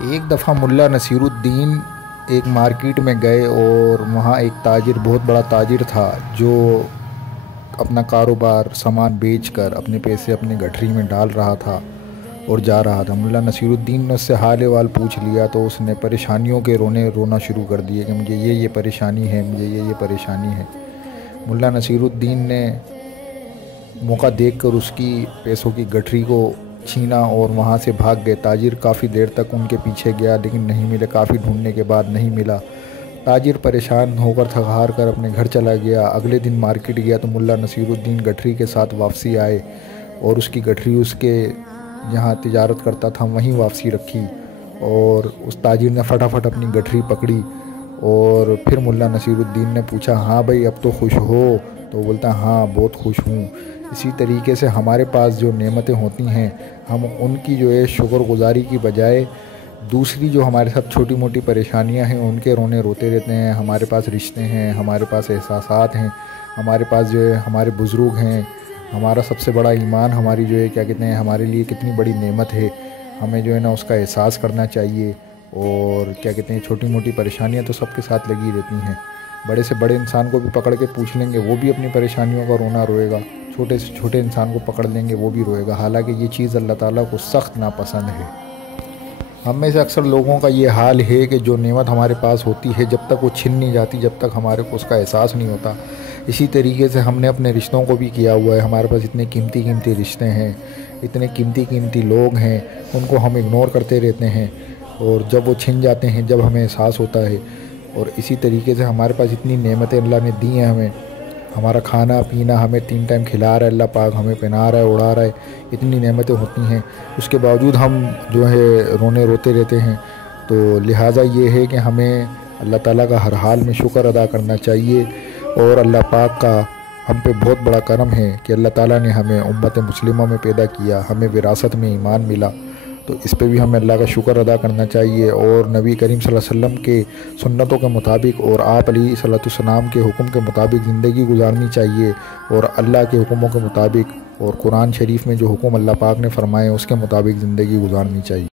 ایک دفعہ ملا نصیر الدین ایک مارکیٹ میں گئے اور وہاں ایک تاجر، بہت بڑا تاجر تھا، جو اپنا کاروبار سامان بیچ کر اپنے پیسے اپنے گٹھری میں ڈال رہا تھا اور جا رہا تھا۔ ملا نصیر الدین نے اس سے حال احوال پوچھ لیا تو اس نے پریشانیوں کے رونا شروع کر دیے کہ مجھے یہ پریشانی ہے، مجھے یہ پریشانی ہے۔ ملا نصیر الدین نے موقع دیکھ کر اس کی پیسوں کی گٹھری کو چھینا اور وہاں سے بھاگ گئے۔ تاجر کافی دیر تک ان کے پیچھے گیا لیکن نہیں ملے، کافی ڈھونڈنے کے بعد نہیں ملا۔ تاجر پریشان ہو کر تھک ہار کر اپنے گھر چلا گیا۔ اگلے دن مارکیٹ گیا تو ملا نصیر الدین گٹھری کے ساتھ واپسی آئے اور اس کی گٹھری اس کے جہاں تجارت کرتا تھا وہیں واپسی رکھی، اور اس تاجر نے فٹافٹ اپنی گٹھری پکڑی اور پھر ملا نصیر الدین نے پوچھا، ہاں بھائی اب تو خوش ہو؟ تو بولتا ہاں بہت خوش ہوں۔ اسی طریقے سے ہمارے پاس جو نعمتیں ہوتی ہیں ہم ان کی جو ہے شکر گزاری کی بجائے دوسری جو ہمارے ساتھ چھوٹی موٹی پریشانیاں ہیں ان کے روتے رہتے ہیں۔ ہمارے پاس رشتے ہیں، ہمارے پاس احساسات ہیں، ہمارے پاس جو ہے ہمارے بزرگ ہیں، ہمارا سب سے بڑا ایمان ہماری جو ہے ہمارے لیے کتنی بڑی نعمت ہے، ہمیں جو ہے نا اس کا احساس کرنا چاہیے۔ اور چھوٹی موٹی پریشانیاں تو سب کے ساتھ لگی رہتی ہیں۔ بڑے سے بڑے انسان کو بھی پکڑ کے پوچھ لیں گے وہ بھی اپنی پریشانیوں کا رونا روئے گا، چھوٹے سے چھوٹے انسان کو پکڑ لیں گے وہ بھی روئے گا، حالانکہ یہ چیز اللہ تعالیٰ کو سخت ناپسند ہے۔ ہم میں سے اکثر لوگوں کا یہ حال ہے کہ جو نعمت ہمارے پاس ہوتی ہے جب تک وہ چھن نہیں جاتی، جب تک ہمارے کو اس کا احساس نہیں ہوتا۔ اسی طریقے سے ہم نے اپنے رشتوں کو بھی کیا ہوا ہے۔ ہمارے پاس اتنے قیمتی رشتے ہیں، اتنے قیمتی لوگ ہیں، ان کو ہم اگنور کرتے رہتے ہیں، اور جب وہ چھن جاتے ہیں جب ہمیں احساس ہوتا ہے۔ اور اسی طریقے سے ہمارے پاس اتنی نعمتیں اللہ نے دی ہیں ہمیں، ہمارا کھانا پینا ہمیں 3 ٹائم کھلا رہا ہے اللہ پاک، ہمیں پہنا رہا ہے، اڑا رہا ہے، اتنی نعمتیں ہوتی ہیں، اس کے باوجود ہم جو ہے روتے رہتے ہیں۔ تو لہٰذا یہ ہے کہ ہمیں اللہ تعالیٰ کا ہر حال میں شکر ادا کرنا چاہیے، اور اللہ پاک کا ہم پہ بہت بڑا کرم ہے کہ اللہ تعالیٰ نے ہمیں امت مسلمہ میں پیدا کیا، ہمیں وراثت میں ایمان ملا، تو اس پہ بھی ہمیں اللہ کا شکر ادا کرنا چاہیے، اور نبی کریم صلی اللہ علیہ وسلم کے سنتوں کے مطابق اور آپ علیہ صلاۃ السلام کے حکم کے مطابق زندگی گزارنی چاہیے، اور اللہ کے حکموں کے مطابق اور قرآن شریف میں جو حکم اللہ پاک نے فرمائے اس کے مطابق زندگی گزارنی چاہیے۔